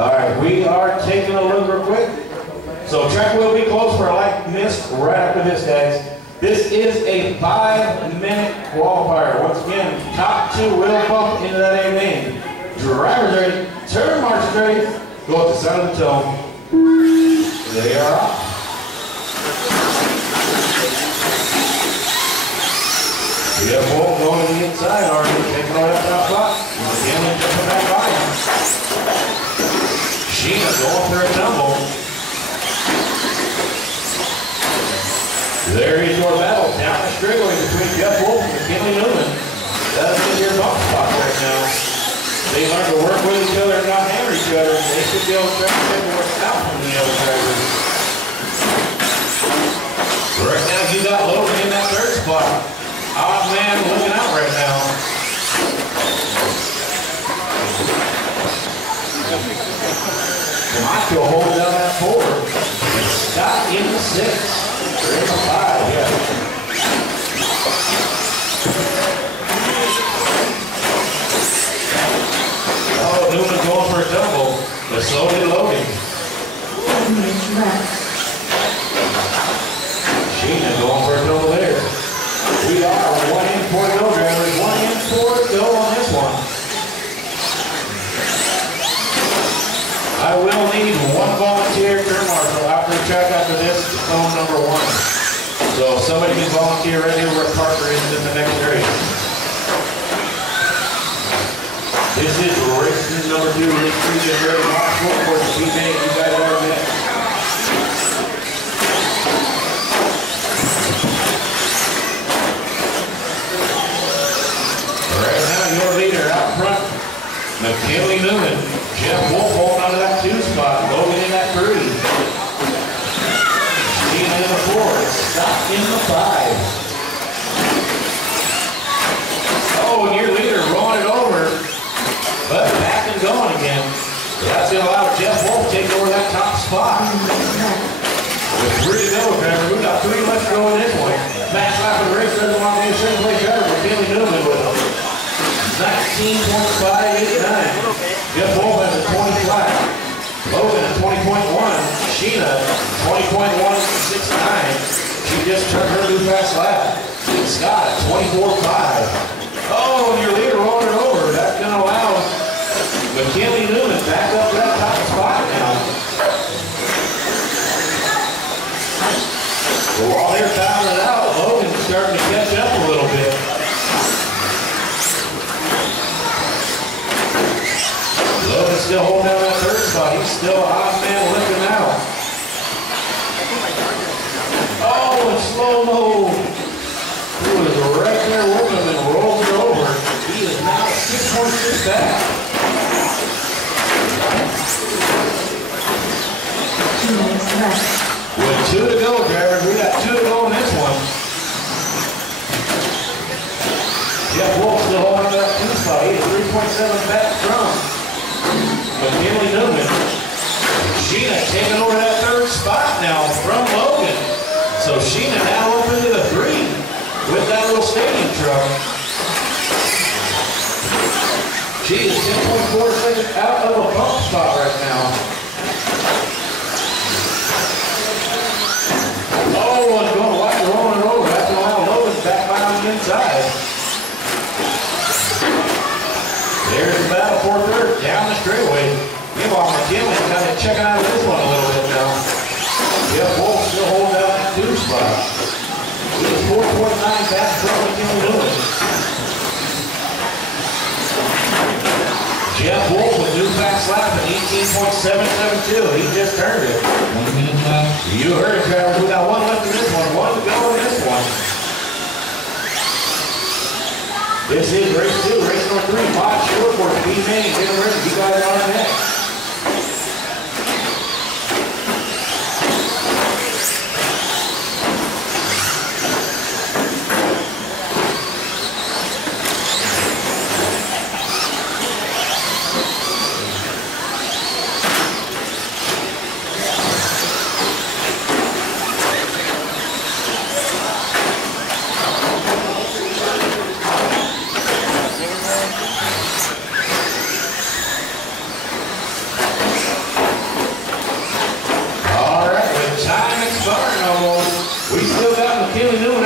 All right, we are taking a look real quick. So track will be closed for a light mist right after this, guys. This is a 5-minute qualifier. Once again, top 2 will bump into that A main. Drivers ready, turn march ready, go at the side of the toe. They are off. We have Wolf going to the inside already, taking on that top spot. Again, jumping back by him. Sheena going for a tumble. There is your battle down the straightaway between Jeff Wolf and McKinley Newman. That's in your bump spot right now. They learn to work with each other and not hammer each other. They should be able to try to take more out from the other drivers. Right now, you got Logan in that 3rd spot. Odd man looking out right now. Camacho holding down that 4. Scott in the 6. They're in the 5, yeah. Oh, Newman going for a double, but so did Logan. Sheena going for a double there. We are 1 in 4 to go, drivers. 1 in 4 to go on this one. I will need 1 volunteer turn marshal after the track after this to phone number 1. So if somebody can volunteer right here where Parker is in the next race. This is race number 2, race 3, get ready, March 4 for the B-Main. You guys are next. Right now, your leader out front, McKinley Newman. Jeff Wolf holding on to that 2 spot. Logan in that 3. Sheena in the 4. Scott in the 5. Oh, and your leader rolling it over. But back and going again. That's going to allow Jeff Wolf to take over that top spot. With 3 to go, driver. We've got 3 left to go in this one. Max lap of the race doesn't want to be a second place driver. McKinley Newman with him. 19.589. Jeff Wolf has a 20 flat. Logan a 20.1. Sheena 20.169. She just turned her new fast lap. Scott at 24.5. Oh, and your leader rolling it over. That's going to allow McKinley Newman back up to that top spot now. So while they're battling it out, Logan's starting to catch up a little bit. Logan's still holding down that 3rd spot. He's still a hot man lifting out. Oh, and slow-mo. He was right there with him and rolls it over. He is now 6.6 back. With 2 to go, drivers. We got 2 to go in this one. Jeff Wolf still holding on to that 2 spot. He is 3.7 back from McKinley Newman. Sheena taking over that 3rd spot now from Logan. So Sheena now up into the 3 with that little stadium truck. She is 10.4 seconds out of a bump spot right now. Oh, and going wide, rolling it over. That's going to allow Logan back by on the inside. There's the battle for 3rd down the straightaway. Meanwhile, McKinley kind of checking out of this one a little bit now. Jeff Wolf still holding down that 2 spot. He is 4.9 back from McKinley Newman. Jeff Wolf with new fast lap at 18.772. He just turned it. 1 minute left. You heard it, Trevor. We got 1 left in this one. 1 to go in this one. This is race 2, race number 3. Bob Short for the B-Main. Get them ready. You guys are next. McKinley Newman.